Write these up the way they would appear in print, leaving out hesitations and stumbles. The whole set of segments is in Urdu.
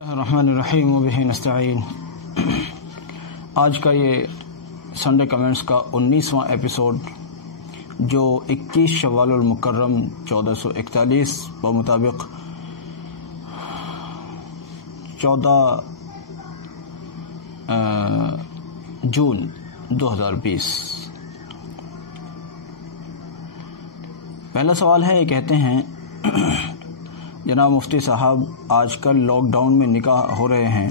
الرحمن الرحیم وبہ نستعین۔ آج کا یہ سنڈے کمنٹس کا 19واں ایپیسوڈ جو 21 شوال المکرم 1441 بمطابق 14 جون 2020۔ پہلا سوال ہے، یہ کہتے ہیں جناب مفتی صاحب، آج کل لاک ڈاؤن میں نکاح ہو رہے ہیں،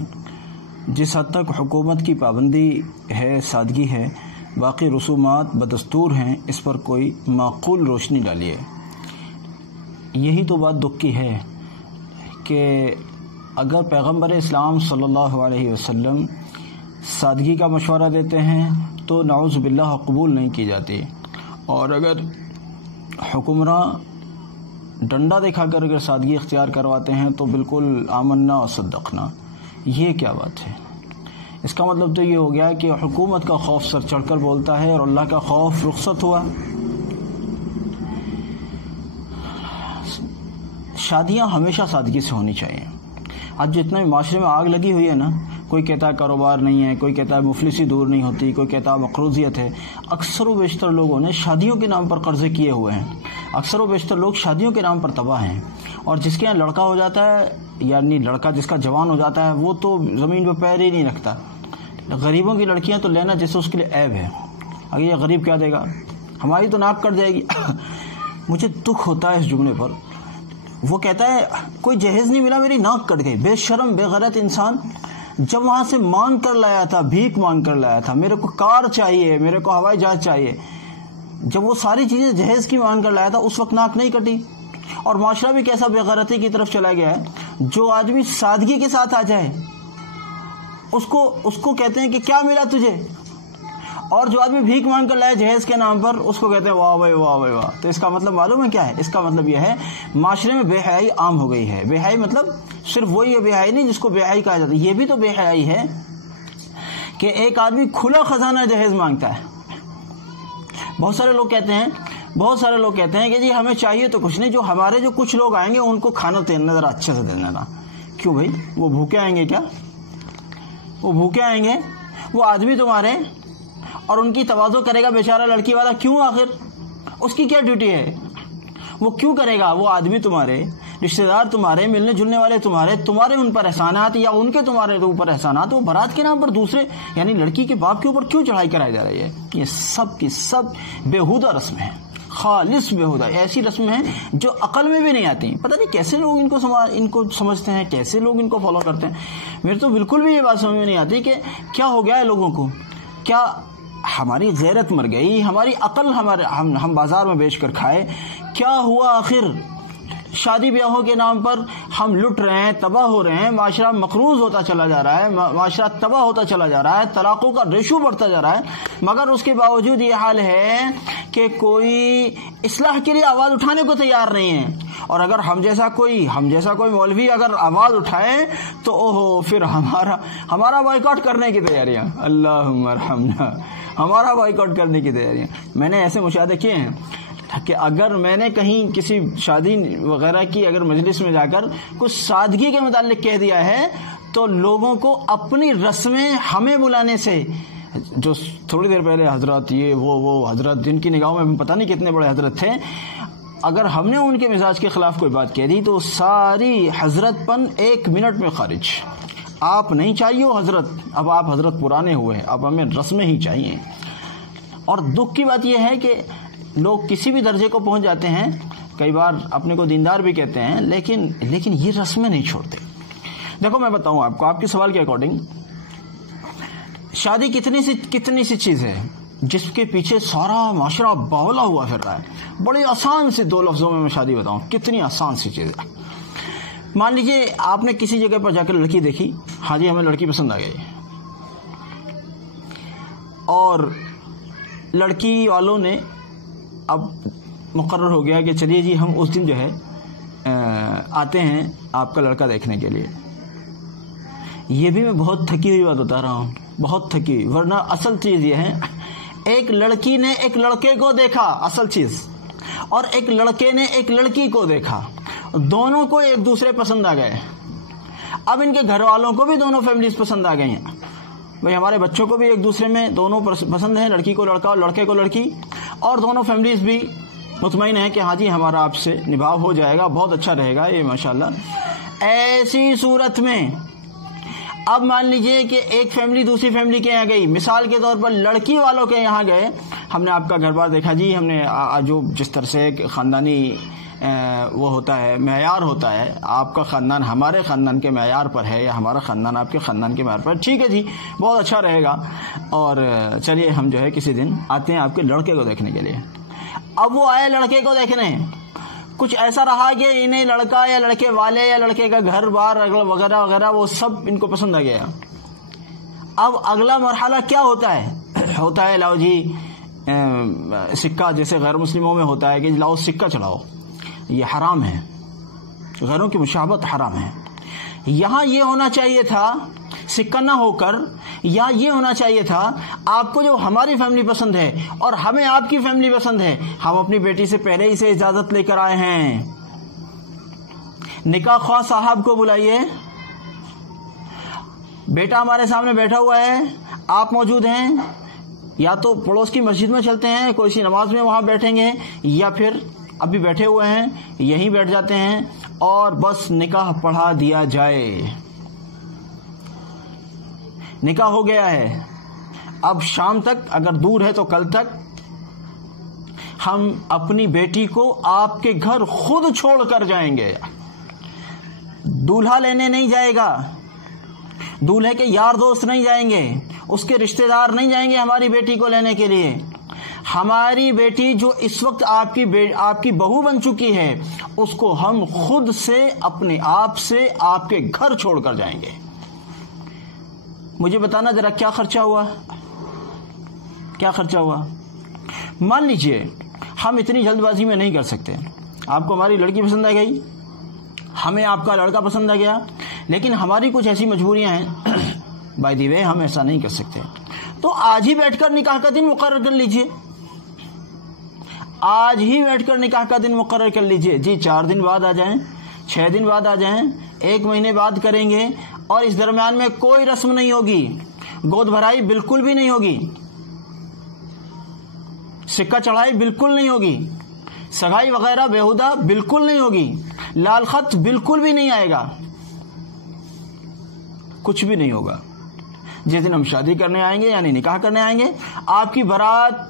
جس حد تک حکومت کی پابندی ہے، سادگی ہے، باقی رسومات بدستور ہیں، اس پر کوئی معقول روشنی ڈالیے۔ یہی تو بات دکھ کی ہے کہ اگر پیغمبر اسلام صلی اللہ علیہ وسلم سادگی کا مشورہ دیتے ہیں تو نعوذ باللہ قبول نہیں کی جاتی، اور اگر حکمراں ڈنڈا دکھا کر اگر سادگی اختیار کرواتے ہیں تو بالکل آمنا و صدقنا۔ یہ کیا بات ہے؟ اس کا مطلب تو یہ ہو گیا کہ حکومت کا خوف سر چڑھ کر بولتا ہے اور اللہ کا خوف رخصت ہوا۔ شادیاں ہمیشہ سادگی سے ہونی چاہیے۔ آج جتنا بھی معاشرے میں آگ لگی ہوئی ہے نا، کوئی کہتا ہے کاروبار نہیں ہے، کوئی کہتا ہے مفلسی دور نہیں ہوتی، کوئی کہتا ہے مقروضیت ہے۔ اکثر و بیشتر لوگوں نے شادیوں کے نام پر قرضے کیے ہوئے ہیں، اکثر و بیشتر لوگ شادیوں کے نام پر تباہ ہیں، اور جس کے یہاں لڑکا ہو جاتا ہے، یعنی لڑکا جس کا جوان ہو جاتا ہے، وہ تو زمین پہ پیر ہی نہیں رکھتا۔ غریبوں کی لڑکیاں تو لینا جیسے اس کے لیے عیب ہے، اگر یہ غریب کیا دے گا، ہماری تو ناک کٹ جائے گی۔ مجھے دکھ ہوتا ہے اس جملے پر۔ وہ کہتا ہے کوئی جہیز نہیں ملا، میری ناک کٹ گئی۔ بے شرم بے غیرت انسان، جب وہاں سے مانگ کر لایا تھا، بھیک مانگ کر لایا تھا، میرے کو کار چاہیے، میرے کو ہوائی جہاز چاہیے، جب وہ ساری چیزیں جہیز کی مانگ کر لایا تھا اس وقت ناک نہیں کٹی۔ اور معاشرہ بھی کیسا بے غیرتی کی طرف چلا گیا ہے، جو آدمی سادگی کے ساتھ آ جائے اس کو کہتے ہیں کہ کیا ملا تجھے، اور جو آدمی بھیک مانگ کر لائے جہیز کے نام پر اس کو کہتے ہیں واہ بھائی واہ بھائی واہ۔ تو اس کا مطلب معلوم ہے کیا ہے؟ اس کا مطلب یہ ہے معاشرے میں بے حیائی عام ہو گئی ہے۔ بے حیائی مطلب صرف وہی ہے بے حیائی نہیں جس کو بے حیائی کہا جاتا ہے، یہ بھی تو بے حیائی ہے کہ ایک آدمی کھلا خزانہ جہیز مانگتا ہے۔ بہت سارے لوگ کہتے ہیں کہ جی ہمیں چاہیے تو کچھ نہیں، جو ہمارے جو کچھ لوگ آئیں گے ان کو کھانا دینا ذرا اچھے سے دینا نا۔ کیوں بھائی؟ وہ بھوکے آئیں گے کیا؟ وہ بھوکے آئیں گے؟ وہ آدمی تمہارے، اور ان کی تواضع کرے گا بیچارہ لڑکی والا، کیوں؟ آخر اس کی کیا ڈیوٹی ہے؟ وہ کیوں کرے گا؟ وہ آدمی تمہارے، رشتہ دار تمہارے، ملنے جلنے والے تمہارے ان پر احسانات یا ان کے تمہارے اوپر احسانات، وہ برات کے نام پر دوسرے یعنی لڑکی کے باپ کے اوپر کیوں چڑھائی کرائی جا رہی ہے؟ یہ سب کی سب بےہودہ رسم ہے، خالص بےہودہ۔ ایسی رسم ہیں جو عقل میں بھی نہیں آتی۔ پتہ نہیں کیسے لوگ ان کو سمجھتے ہیں، کیسے لوگ ان کو فالو کرتے ہیں۔ میرے تو بالکل بھی یہ بات سمجھ میں نہیں آتی کہ کیا ہو گیا ہے لوگوں کو، کیا ہماری غیرت مر گئی، ہماری عقل ہم بازار میں بیچ کر کھائے؟ کیا ہوا آخر؟ شادی بیاہوں کے نام پر ہم لٹ رہے ہیں، تباہ ہو رہے ہیں، معاشرہ مقروض ہوتا چلا جا رہا ہے، معاشرہ تباہ ہوتا چلا جا رہا ہے، طلاقوں کا ریشو بڑھتا جا رہا ہے، مگر اس کے باوجود یہ حال ہے کہ کوئی اصلاح کے لیے آواز اٹھانے کو تیار نہیں ہے۔ اور اگر ہم جیسا کوئی مولوی اگر آواز اٹھائے تو اوہو، پھر ہمارا بائیکاٹ کرنے کی تیاریاں، اللہم ارحمنا، ہمارا بائیکاٹ کرنے کی تیاریاں۔ میں نے ایسے مشاہدے کیے ہیں کہ اگر میں نے کہیں کسی شادی وغیرہ کی اگر مجلس میں جا کر کچھ سادگی کے متعلق کہہ دیا ہے تو لوگوں کو اپنی رسمیں ہمیں بلانے سے، جو تھوڑی دیر پہلے حضرات یہ وہ حضرت جن کی نگاہوں میں پتہ نہیں کتنے بڑے حضرت تھے، اگر ہم نے ان کے مزاج کے خلاف کوئی بات کہہ دی تو ساری حضرت پن 1 منٹ میں خارج۔ آپ نہیں چاہیے ہو حضرت، اب آپ حضرت پرانے ہوئے، اب ہمیں رسمیں ہی چاہیے۔ اور دکھ کی بات یہ ہے کہ لوگ کسی بھی درجے کو پہنچ جاتے ہیں، کئی بار اپنے کو دیندار بھی کہتے ہیں، لیکن یہ رسمیں نہیں چھوڑتے۔ دیکھو میں بتاؤں آپ کے سوال کے اکارڈنگ، شادی کتنی سی چیز ہے جس کے پیچھے سارا معاشرہ باولا ہوا پھر رہا ہے۔ بڑی آسان سی 2 لفظوں میں شادی بتاؤں، کتنی آسان سی چیز ہے۔ مان لیجئے آپ نے کسی جگہ پر جا کر لڑکی دیکھی، ہاں جی ہمیں لڑکی پسند آ گئی، اور لڑکی والوں نے اب مقرر ہو گیا کہ چلیے جی ہم اس دن جو ہے آتے ہیں آپ کا لڑکا دیکھنے کے لیے۔ یہ بھی میں بہت تھکی ہوئی بات بتا رہا ہوں، بہت تھکی ہوئی، ورنہ اصل چیز یہ ہے، ایک لڑکی نے ایک لڑکے کو دیکھا، اصل چیز، اور ایک لڑکے نے ایک لڑکی کو دیکھا، دونوں کو ایک دوسرے پسند آ گئے۔ اب ان کے گھر والوں کو بھی دونوں فیملیز پسند آ گئی ہیں. بھئی ہمارے بچوں کو بھی ایک دوسرے میں دونوں پسند ہیں, لڑکی کو لڑکا اور لڑکے کو لڑکی, اور دونوں فیملیز بھی مطمئن ہیں کہ ہاں جی ہمارا آپ سے نبھاؤ ہو جائے گا, بہت اچھا رہے گا یہ ماشاءاللہ. ایسی صورت میں اب مان لیجئے کہ ایک فیملی دوسری فیملی کے یہاں گئی, مثال کے طور پر لڑکی والوں کے یہاں گئے, ہم نے آپ کا گھر بار دیکھا جی, ہم نے جو جس طرح سے خاندانی وہ ہوتا ہے, معیار ہوتا ہے, آپ کا خاندان ہمارے خاندان کے معیار پر ہے یا ہمارا خاندان آپ کے خاندان کے معیار پر, ٹھیک ہے جی بہت اچھا رہے گا. اور چلیے ہم جو ہے کسی دن آتے ہیں آپ کے لڑکے کو دیکھنے کے لیے. اب وہ آئے لڑکے کو دیکھنے, کچھ ایسا رہا کہ انہیں لڑکا یا لڑکے والے یا لڑکے کا گھر بار وغیرہ وغیرہ وہ سب ان کو پسند آ گیا. اب اگلا مرحلہ کیا ہوتا ہے لاؤ جی سکہ, جیسے غیر مسلموں میں ہوتا ہے کہ لاؤ سکہ چڑھاؤ, یہ حرام ہے, غیروں کی مشابہت حرام ہے. یہاں یہ ہونا چاہیے تھا سکہ نہ ہو کر, یا یہ ہونا چاہیے تھا آپ کو جو ہماری فیملی پسند ہے اور ہمیں آپ کی فیملی پسند ہے, ہم اپنی بیٹی سے پہلے ہی سے اجازت لے کر آئے ہیں, نکاح خواہ صاحب کو بلائیے, بیٹا ہمارے سامنے بیٹھا ہوا ہے, آپ موجود ہیں, یا تو پڑوس کی مسجد میں چلتے ہیں کوئی سی نماز میں وہاں بیٹھیں گے, یا پھر ابھی بیٹھے ہوئے ہیں یہیں بیٹھ جاتے ہیں اور بس نکاح پڑھا دیا جائے. نکاح ہو گیا ہے, اب شام تک, اگر دور ہے تو کل تک, ہم اپنی بیٹی کو آپ کے گھر خود چھوڑ کر جائیں گے. دولہا لینے نہیں جائے گا, دولہے کے یار دوست نہیں جائیں گے, اس کے رشتہ دار نہیں جائیں گے ہماری بیٹی کو لینے کے لیے. ہماری بیٹی جو اس وقت آپ کی بہو بن چکی ہے, اس کو ہم خود سے اپنے آپ سے آپ کے گھر چھوڑ کر جائیں گے. مجھے بتانا ذرا کیا خرچہ ہوا, کیا خرچہ ہوا. مان لیجئے ہم اتنی جلد بازی میں نہیں کر سکتے, آپ کو ہماری لڑکی پسند آ گئی, ہمیں آپ کا لڑکا پسند آ گیا, لیکن ہماری کچھ ایسی مجبوریاں ہیں بائی دی وے ہم ایسا نہیں کر سکتے. تو آج ہی بیٹھ کر نکاح کا دن مقرر کر لیجئے, آج ہی بیٹھ کر نکاح کا دن مقرر کر لیجئے جی. 4 دن بعد آ جائیں, 6 دن بعد آ جائیں, 1 مہینے بعد کریں گے, اور اس درمیان میں کوئی رسم نہیں ہوگی, گود بھرائی بالکل بھی نہیں ہوگی, سکہ چڑھائی بالکل نہیں ہوگی, سگائی وغیرہ بےہودہ بالکل نہیں ہوگی, لال خط بالکل بھی نہیں آئے گا, کچھ بھی نہیں ہوگا. جس دن ہم شادی کرنے آئیں گے یعنی نکاح کرنے آئیں گے, آپ کی بارات,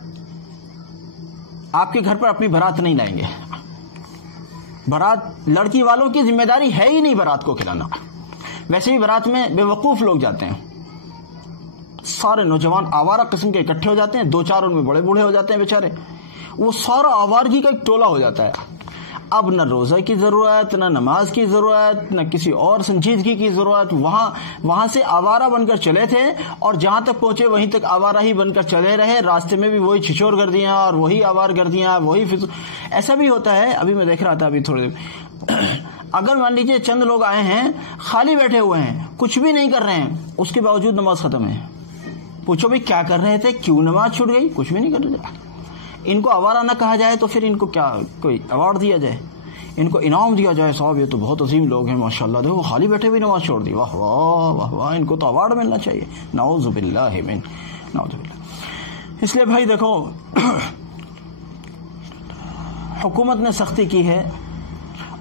آپ کے گھر پر اپنی بارات نہیں لائیں گے. بارات لڑکی والوں کی ذمہ داری ہے ہی نہیں بارات کو کھلانا. ویسے بھی بارات میں بے وقوف لوگ جاتے ہیں, سارے نوجوان آوارہ قسم کے اکٹھے ہو جاتے ہیں, 2-4 ان میں بڑے بوڑھے ہو جاتے ہیں بیچارے, وہ سارا آوارگی کا ایک ٹولہ ہو جاتا ہے. اب نہ روزہ کی ضرورت, نہ نماز کی ضرورت, نہ کسی اور سنجیدگی کی ضرورت. وہاں سے آوارہ بن کر چلے تھے اور جہاں تک پہنچے وہیں تک آوارہ ہی بن کر چلے رہے. راستے میں بھی وہی چھچور گردیاں اور وہی آوار گردیاں, وہی ایسا بھی ہوتا ہے. ابھی میں دیکھ رہا تھا ابھی تھوڑے اگر مان لیجیے چند لوگ آئے ہیں, خالی بیٹھے ہوئے ہیں, کچھ بھی نہیں کر رہے ہیں, اس کے باوجود نماز ختم ہے. پوچھو بھائی کیا کر رہے تھے, کیوں نماز چھوٹ گئی؟ کچھ بھی نہیں کر رہے تھے. ان کو آوارہ نہ کہا جائے تو پھر ان کو کیا کوئی ایوارڈ دیا جائے, ان کو انعام دیا جائے, صاحب یہ تو بہت عظیم لوگ ہیں ماشاءاللہ, دیکھو خالی بیٹھے بھی نماز چھوڑ دی, واہ واہ واہ واہ, ان کو تو ایوارڈ ملنا چاہیے. نعوذ باللہ من, نعوذ باللہ. اس لیے بھائی دیکھو حکومت نے سختی کی ہے,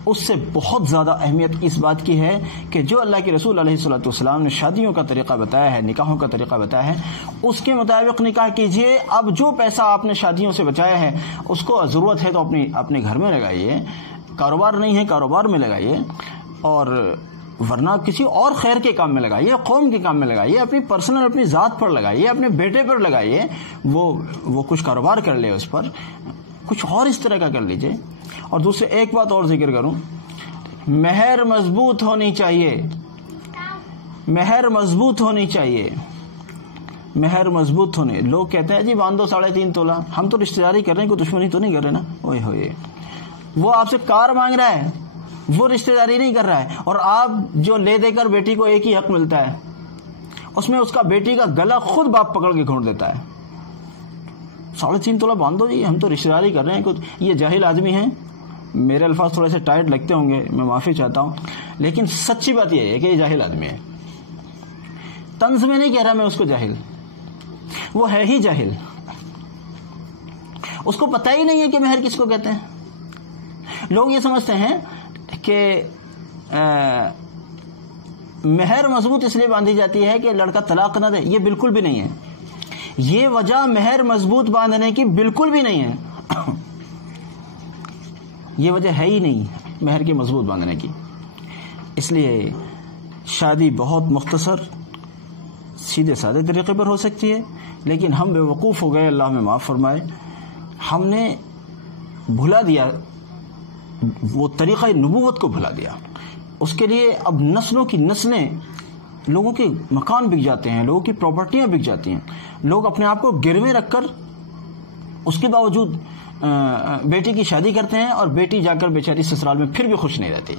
اس سے بہت زیادہ اہمیت اس بات کی ہے کہ جو اللہ کے رسول علیہ الصلوۃ والسلام نے شادیوں کا طریقہ بتایا ہے, نکاحوں کا طریقہ بتایا ہے, اس کے مطابق نکاح کیجئے. اب جو پیسہ آپ نے شادیوں سے بچایا ہے اس کو ضرورت ہے تو اپنے گھر میں لگائیے, کاروبار نہیں ہے کاروبار میں لگائیے, اور ورنہ کسی اور خیر کے کام میں لگائیے, قوم کے کام میں لگائیے, اپنی پرسنل اپنی ذات پر لگائیے, اپنے بیٹے پر لگائیے, وہ کچھ کاروبار کر لے, اس پر کچھ اور اس طرح کا کر لیجئے. اور دوسرے ایک بات اور ذکر کروں, مہر مضبوط ہونی چاہیے, مہر مضبوط ہونی چاہیے, مہر مضبوط ہونے. لوگ کہتے ہیں جی باندھ دو 3.5 تولہ, ہم تو رشتہ داری کر رہے ہیں, کوئی دشمنی تو نہیں کر رہے نا. اوئے ہوئے, وہ آپ سے کار مانگ رہا ہے, وہ رشتہ داری نہیں کر رہا ہے, اور آپ جو لے دے کر بیٹی کو ایک ہی حق ملتا ہے, اس میں اس کا بیٹی کا گلا خود باپ پکڑ کے گھونٹ دیتا ہے. 3.5 تولہ باندھ دو جی, ہم تو رشتہ داری کر رہے ہیں. کچھ یہ جاہل آدمی ہیں, میرے الفاظ تھوڑے سے ٹائٹ لگتے ہوں گے، میں معافی چاہتا ہوں، لیکن سچی بات یہ ہے کہ یہ جاہل آدمی ہے. طنز میں نہیں کہہ رہا میں اس کو جاہل، وہ ہے ہی جاہل. اس کو پتہ ہی نہیں ہے کہ مہر کس کو کہتے ہیں. لوگ یہ سمجھتے ہیں کہ مہر مضبوط اس لیے باندھی جاتی ہے کہ لڑکا طلاق نہ دے. یہ بالکل بھی نہیں ہے. یہ وجہ مہر مضبوط باندھنے کی بالکل بھی نہیں ہے. یہ وجہ ہے ہی نہیں مہر کی مضبوط باندھنے کی. اس لیے شادی بہت مختصر سیدھے سادے طریقے پر ہو سکتی ہے، لیکن ہم بے وقوف ہو گئے، اللہ ہمیں معاف فرمائے. ہم نے بھلا دیا، وہ طریقہ نبوت کو بھلا دیا. اس کے لیے اب نسلوں کی نسلیں، لوگوں کے مکان بک جاتے ہیں، لوگوں کی پراپرٹیاں بک جاتی ہیں. لوگ اپنے آپ کو گروے رکھ کر اس کے باوجود بیٹی کی شادی کرتے ہیں، اور بیٹی جا کر بیچاری سسرال میں پھر بھی خوش نہیں رہتی.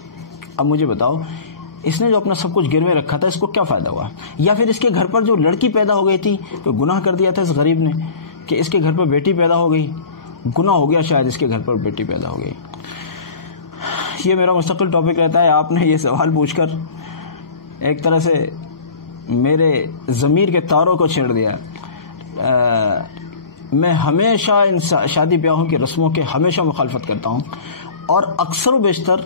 اب مجھے بتاؤ، اس نے جو اپنا سب کچھ گروے رکھا تھا، اس کو کیا فائدہ ہوا؟ یا پھر اس کے گھر پر جو لڑکی پیدا ہو گئی تھی، تو گناہ کر دیا تھا اس غریب نے کہ اس کے گھر پر بیٹی پیدا ہو گئی. گناہ ہو گیا شاید اس کے گھر پر بیٹی پیدا ہو گئی. یہ میرا مستقل ٹاپک رہتا ہے. آپ نے یہ سوال پوچھ کر ایک طرح سے میرے ضمیر کے تاروں کو چھیڑ دیا. میں ہمیشہ ان شادی بیاہوں کی رسموں کے ہمیشہ مخالفت کرتا ہوں، اور اکثر و بیشتر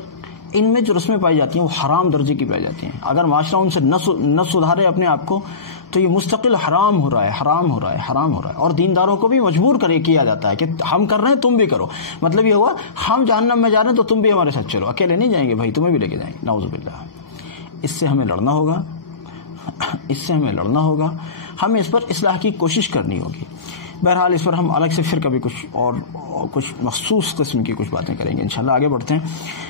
ان میں جو رسمیں پائی جاتی ہیں وہ حرام درجے کی پائی جاتی ہیں. اگر معاشرہ ان سے نہ سدھارے اپنے آپ کو تو یہ مستقل حرام ہو رہا ہے، حرام ہو رہا ہے، حرام ہو رہا ہے. اور دینداروں کو بھی مجبور کیا جاتا ہے کہ ہم کر رہے ہیں تم بھی کرو. مطلب یہ ہوا ہم جہنم میں جا رہے ہیں تو تم بھی ہمارے ساتھ چلو، اکیلے نہیں جائیں گے بھائی، تمہیں بھی لے کے جائیں گے. نعوذ باللہ. اس سے ہمیں لڑنا ہوگا، اس سے ہمیں لڑنا ہوگا. ہمیں اس پر اصلاح کی کوشش کرنی ہوگی. بہرحال اس پر ہم الگ سے پھر کبھی کچھ مخصوص قسم کی کچھ باتیں کریں گے انشاءاللہ. آگے بڑھتے ہیں.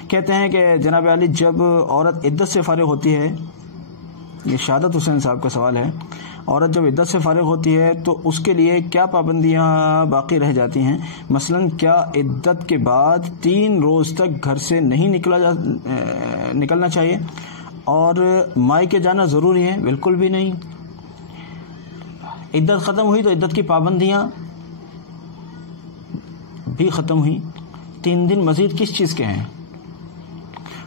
کہتے ہیں کہ جناب علی، جب عورت عدت سے فارغ ہوتی ہے، یہ شہادت حسین صاحب کا سوال ہے، عورت جب عدت سے فارغ ہوتی ہے تو اس کے لیے کیا پابندیاں باقی رہ جاتی ہیں؟ مثلا کیا عدت کے بعد 3 روز تک گھر سے نہیں نکلنا چاہیے، اور مائکے جانا ضروری ہے؟ بالکل بھی نہیں. عدت ختم ہوئی تو عدت کی پابندیاں بھی ختم ہوئی. 3 دن مزید کس چیز کے ہیں؟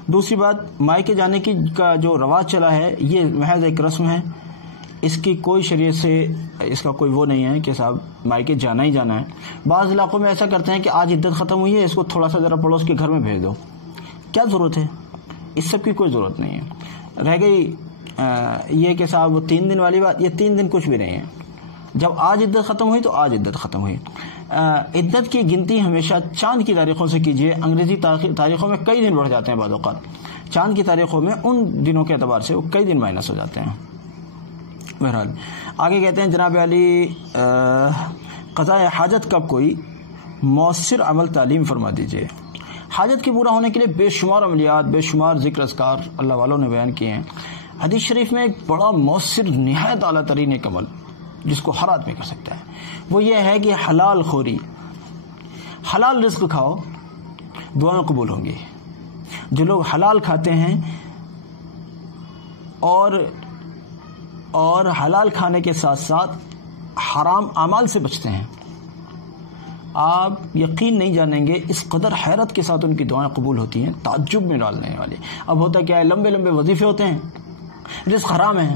دوسری بات، مائکے جانے کا جو رواج چلا ہے یہ محض ایک رسم ہے. اس کی کوئی شریعت سے اس کا کوئی وہ نہیں ہے کہ صاحب مائکے جانا ہی جانا ہے. بعض علاقوں میں ایسا کرتے ہیں کہ آج عدت ختم ہوئی ہے، اس کو تھوڑا سا ذرا پڑوس کے گھر میں بھیج دو. کیا ضرورت ہے؟ اس سب کی کوئی ضرورت نہیں ہے. رہ گئی یہ کہ صاحب وہ 3 دن والی بات، یہ 3 دن کچھ بھی نہیں ہے. جب آج عدت ختم ہوئی تو آج عدت ختم ہوئی. عدت کی گنتی ہمیشہ چاند کی تاریخوں سے کیجیے. انگریزی تاریخوں میں کئی دن بڑھ جاتے ہیں بعض اوقات. چاند کی تاریخوں میں ان دنوں کے اعتبار سے وہ کئی دن مائنس ہو جاتے ہیں. بہرحال آگے کہتے ہیں جناب علی، قضاء حاجت کا کوئی مؤثر عمل تعلیم فرما دیجیے. حاجت کے پورا ہونے کے لیے بے شمار عملیات، بے شمار ذکر اذکار اللہ والوں نے بیان کیے ہیں. حدیث شریف میں ایک بڑا مؤثر نہایت اعلیٰ ترین ایک عمل جس کو ہر آدمی کر سکتا ہے، وہ یہ ہے کہ حلال خوری. حلال رزق کھاؤ، دعائیں قبول ہوں گی. جو لوگ حلال کھاتے ہیں اور حلال کھانے کے ساتھ ساتھ حرام اعمال سے بچتے ہیں، آپ یقین نہیں جانیں گے اس قدر حیرت کے ساتھ ان کی دعائیں قبول ہوتی ہیں، تعجب میں ڈالنے والی. اب ہوتا کیا ہے، لمبے لمبے وظیفے ہوتے ہیں، رزق حرام ہے،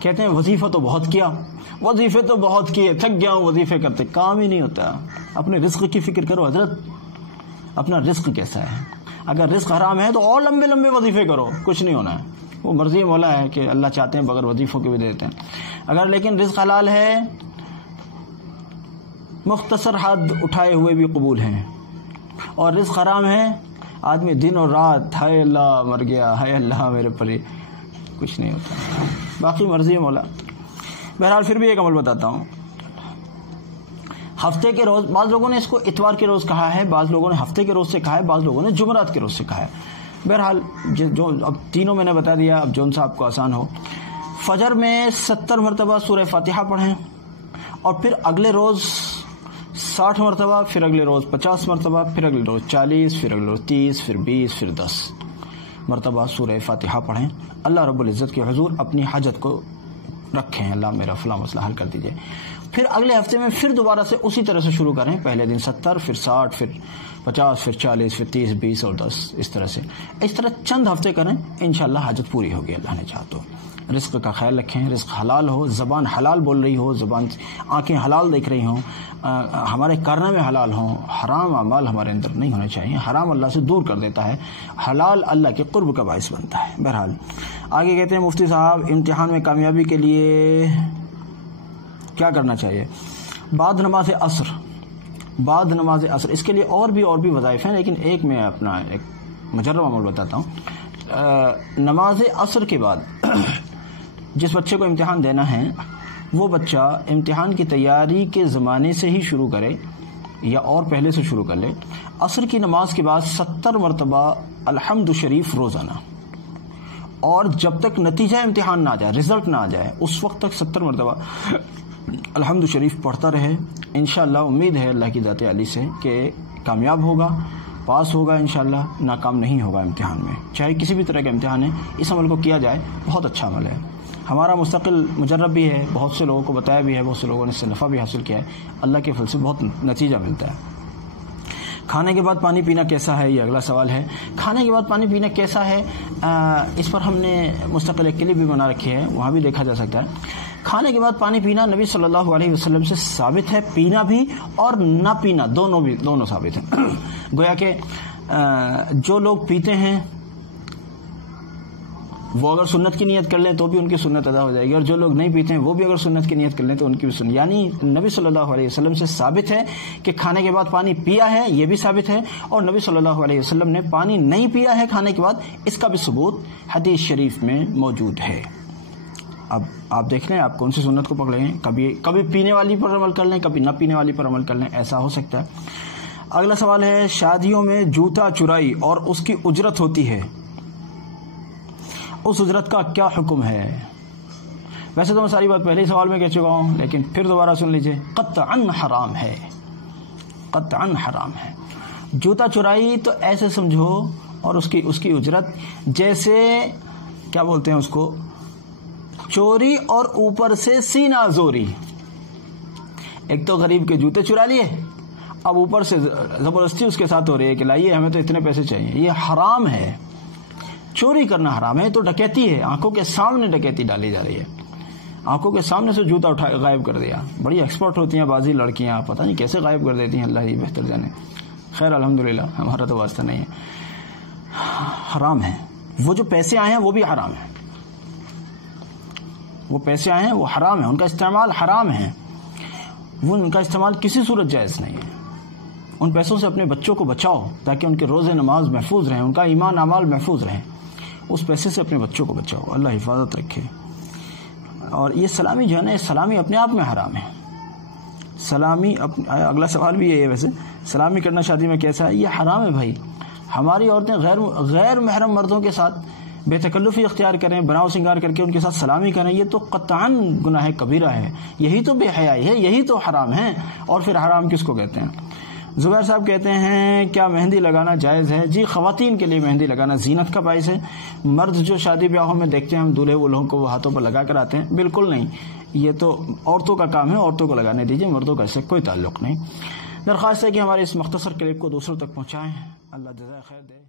کہتے ہیں وظیفہ تو بہت کیا، وظیفے تو بہت کیے، تھک گیا ہوں وظیفے کرتے، کام ہی نہیں ہوتا. اپنے رزق کی فکر کرو حضرت، اپنا رزق کیسا ہے. اگر رزق حرام ہے تو اور لمبے لمبے وظیفے کرو، کچھ نہیں ہونا ہے. وہ مرضی مولا ہے کہ اللہ چاہتے ہیں بغیر وظیفوں کے بھی دیتے ہیں. اگر لیکن رزق حلال ہے، مختصر حد اٹھائے ہوئے بھی قبول ہیں. اور رزق حرام ہے، آدمی دن اور رات ہائے اللہ مر گیا، ہائے اللہ میرے پری، کچھ نہیں ہوتا. باقی مرضی مولا. بہرحال پھر بھی ایک عمل بتاتا ہوں. ہفتے کے روز، بعض لوگوں نے اس کو اتوار کے روز کہا ہے، بعض لوگوں نے ہفتے کے روز سے کہا ہے، بعض لوگوں نے جمعرات کے روز سے کہا ہے. بہرحال جو اب تینوں میں نے بتا دیا، اب جون سا آپ کو آسان ہو. فجر میں 70 مرتبہ سورہ فاتحہ پڑھیں، اور پھر اگلے روز 60 مرتبہ، پھر اگلے روز 50 مرتبہ، پھر اگلے روز 40، پھر اگلے روز 30، پھر 20، پھر 10 مرتبہ سورہ فاتحہ پڑھیں. اللہ رب العزت کے حضور اپنی حاجت کو رکھیں، اللہ میرا فلاں مسئلہ حل کر دیجئے. پھر اگلے ہفتے میں پھر دوبارہ سے اسی طرح سے شروع کریں، پہلے دن 70، پھر 60، پھر 50، پھر 40، پھر 30، 20 اور 10، اس طرح چند ہفتے کریں، انشاءاللہ حاجت پوری ہوگی اللہ نے چاہا تو۔ رزق کا خیال رکھیں، رزق حلال ہو، زبان حلال بول رہی ہو، آنکھیں حلال دیکھ رہی ہوں، ہمارے کارنامے حلال ہوں، حرام اعمال ہمارے اندر نہیں ہونے چاہیے، حرام اللہ سے دور کر دیتا ہے، حلال اللہ کے قرب کا باعث بنتا ہے۔ بہرحال آگے کہتے ہیں مفتی صاحب امتحان میں کامیابی کے لیے کیا کرنا چاہیے؟ بعد نماز عصر، اس کے لیے اور بھی وظائف ہیں، لیکن ایک میں اپنا ایک مجرب عمل بتاتا ہوں۔ نماز عصر کے بعد جس بچے کو امتحان دینا ہے وہ بچہ امتحان کی تیاری کے زمانے سے ہی شروع کرے یا اور پہلے سے شروع کر لے، عصر کی نماز کے بعد 70 مرتبہ الحمد شریف روزانہ، اور جب تک نتیجہ امتحان نہ آ جائے، رزلٹ نہ آ جائے، اس وقت تک 70 مرتبہ الحمد شریف پڑھتا رہے۔ انشاءاللہ امید ہے اللہ کی ذات عالی سے کہ کامیاب ہوگا، پاس ہوگا، انشاءاللہ ناکام نہیں ہوگا امتحان میں، چاہے کسی بھی طرح کا امتحان ہے۔ اس عمل کو کیا جائے، بہت اچھا عمل ہے، ہمارا مستقل مجرب بھی ہے، بہت سے لوگوں کو بتایا بھی ہے، بہت سے لوگوں نے اس سے نفع بھی حاصل کیا ہے، اللہ کے فضل سے بہت نتیجہ ملتا ہے۔ کھانے کے بعد پانی پینا کیسا ہے، یہ اگلا سوال ہے۔ کھانے کے بعد پانی پینا کیسا ہے، اس پر ہم نے مستقل ایک کلپ بھی بنا رکھی ہے، وہاں بھی دیکھا جا سکتا ہے۔ کھانے کے بعد پانی پینا نبی صلی اللہ علیہ وسلم سے ثابت ہے، پینا بھی اور نہ پینا دونوں ثابت ہیں۔ گویا کہ جو لوگ پیتے ہیں وہ اگر سنت کی نیت کر لیں تو بھی ان کی سنت ادا ہو جائے گی، اور جو لوگ نہیں پیتے ہیں وہ بھی اگر سنت کی نیت کر لیں تو ان کی بھی سنت، یعنی نبی صلی اللہ علیہ وسلم سے ثابت ہے کہ کھانے کے بعد پانی پیا ہے، یہ بھی ثابت ہے، اور نبی صلی اللہ علیہ وسلم نے پانی نہیں پیا ہے کھانے کے بعد، اس کا بھی ثبوت حدیث شریف میں موجود ہے۔ اب آپ دیکھ لیں آپ کون سی سنت کو پکڑیں، کبھی پینے والی پر عمل کر لیں، کبھی نہ پینے والی پر عمل کر لیں، ایسا ہو سکتا ہے۔ اگلا سوال ہے، شادیوں میں جوتا چرائی اور اس کی اجرت ہوتی ہے، اس اجرت کا کیا حکم ہے؟ ویسے تو میں ساری بات پہلے ہی سوال میں کہہ چکا ہوں، لیکن پھر دوبارہ سن لیجئے، قطعاً حرام ہے، قطعاً حرام ہے۔ جوتا چرائی تو ایسے سمجھو، اور اس کی اجرت جیسے کیا بولتے ہیں اس کو، چوری اور اوپر سے سینہ زوری۔ ایک تو غریب کے جوتے چرا لیے، اب اوپر سے زبردستی اس کے ساتھ ہو رہی ہے کہ لائیے ہمیں تو اتنے پیسے چاہیے، یہ حرام ہے۔ چوری کرنا حرام ہے، تو ڈکیتی ہے، آنکھوں کے سامنے ڈکیتی ڈالی جا رہی ہے، آنکھوں کے سامنے سے جوتا اٹھا غائب کر دیا۔ بڑی ایکسپرٹ ہوتی ہیں بعضی لڑکیاں، پتہ نہیں کیسے غائب کر دیتی ہیں، اللہ ہی بہتر جانے۔ خیر الحمدللہ ہمارا تو واسطہ نہیں ہے، حرام ہے۔ وہ جو پیسے آئے ہیں وہ بھی حرام ہے، وہ پیسے آئے ہیں وہ حرام ہے، ان کا استعمال حرام ہے، وہ ان کا استعمال کسی صورت جائز نہیں ہے۔ ان پیسوں سے اپنے بچوں کو بچاؤ تاکہ ان کے روزے نماز محفوظ رہیں، ان کا ایمان اعمال محفوظ رہیں، اس پیسے سے اپنے بچوں کو بچاؤ، اللہ حفاظت رکھے۔ اور یہ سلامی جو ہے نا، سلامی اپنے آپ میں حرام ہے، سلامی اگلا سوال بھی ہے ویسے، سلامی کرنا شادی میں کیسا ہے؟ یہ حرام ہے بھائی۔ ہماری عورتیں غیر محرم مردوں کے ساتھ بے تکلفی اختیار کریں، بناؤ سنگار کر کے ان کے ساتھ سلامی کریں، یہ تو قطعاً گناہ کبیرہ ہے، یہی تو بے حیائی ہے، یہی تو حرام ہے۔ اور پھر حرام کس کو کہتے ہیں؟ زبیر صاحب کہتے ہیں کیا مہندی لگانا جائز ہے؟ جی، خواتین کے لیے مہندی لگانا زینت کا باعث ہے۔ مرد جو شادی بیاہوں میں دیکھتے ہیں ہم دولہے ولہوں کو وہ ہاتھوں پر لگا کر آتے ہیں، بالکل نہیں، یہ تو عورتوں کا کام ہے، عورتوں کو لگانے دیجیے، مردوں کا اس سے کوئی تعلق نہیں۔ درخواست ہے کہ ہمارے اس مختصر کلپ کو دوسروں تک پہنچائیں، اللہ جزائے خیر دے۔